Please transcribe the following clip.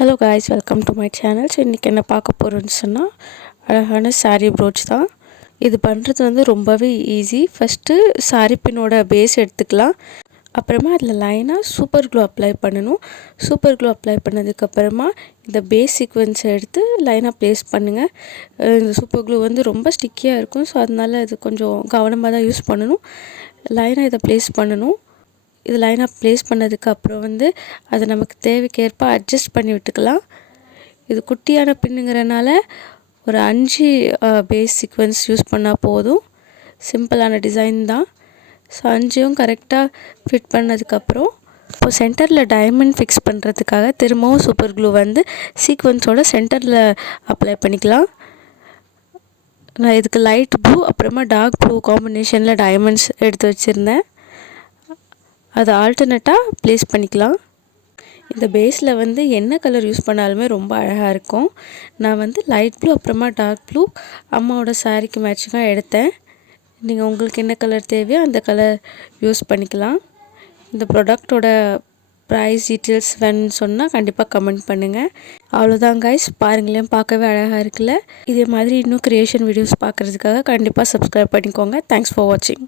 Hello guys, welcome to my channel. So இன்றைக்கி என்ன பார்க்க போகிறோன்னு சொன்னால் அழகான சாரீ ப்ரோச் தான். இது பண்ணுறது வந்து ரொம்பவே ஈஸி. ஃபஸ்ட்டு சாரீ பின்னோட பேஸ் எடுத்துக்கலாம். அப்புறமா அதில் லைனாக சூப்பர் க்ளூ அப்ளை பண்ணணும். சூப்பர் க்ளூ அப்ளை பண்ணதுக்கப்புறமா இந்த பேஸ் சீக்வென்ஸை எடுத்து லைனாக ப்ளேஸ் பண்ணுங்கள். இந்த சூப்பர் க்ளூ வந்து ரொம்ப ஸ்டிக்கியாக இருக்கும். ஸோ அதனால் இது கொஞ்சம் கவனமாக தான் யூஸ் பண்ணணும். லைனாக இதை ப்ளேஸ் பண்ணணும். இது லைனாக ப்ளேஸ் பண்ணதுக்கப்புறம் வந்து அதை நமக்கு தேவைக்கேற்ப அட்ஜஸ்ட் பண்ணி விட்டுக்கலாம். இது குட்டியான பின்னுங்கிறனால ஒரு 5 பேஸ் சீக்வென்ஸ் யூஸ் பண்ணால் போதும். சிம்பிளான டிசைன் தான். ஸோ 5ம் கரெக்டாக ஃபிட் பண்ணதுக்கப்புறம் இப்போ சென்டரில் டைமண்ட் ஃபிக்ஸ் பண்ணுறதுக்காக திரும்பவும் சூப்பர் க்ளூ வந்து சீக்வென்ஸோட சென்டரில் அப்ளை பண்ணிக்கலாம். நான் இதுக்கு லைட் ப்ளூ அப்புறமா டார்க் ப்ளூ காம்பினேஷனில் டைமண்ட்ஸ் எடுத்து வச்சுருந்தேன். அதை ஆல்டர்னேட்டாக ப்ளேஸ் பண்ணிக்கலாம். இந்த பேஸில் வந்து என்ன கலர் யூஸ் பண்ணாலுமே ரொம்ப அழகாக இருக்கும். நான் வந்து லைட் ப்ளூ அப்புறமா டார்க் ப்ளூ அம்மாவோட சாரீக்கு மேட்சிங்காக எடுத்தேன். நீங்கள் உங்களுக்கு என்ன கலர் தேவையோ அந்த கலர் யூஸ் பண்ணிக்கலாம். இந்த ப்ராடக்டோட ப்ரைஸ் டீட்டெயில்ஸ் வேணும்னு சொன்னால் கண்டிப்பாக கமெண்ட் பண்ணுங்கள். அவ்வளோதான் கைஸ், பாருங்களேன், பார்க்கவே அழகாக இருக்குல்ல. இதே மாதிரி இன்னும் க்ரியேஷன் வீடியோஸ் பார்க்குறதுக்காக கண்டிப்பாக சப்ஸ்கிரைப் பண்ணிக்கோங்க. தேங்க்ஸ் ஃபார் வாட்சிங்.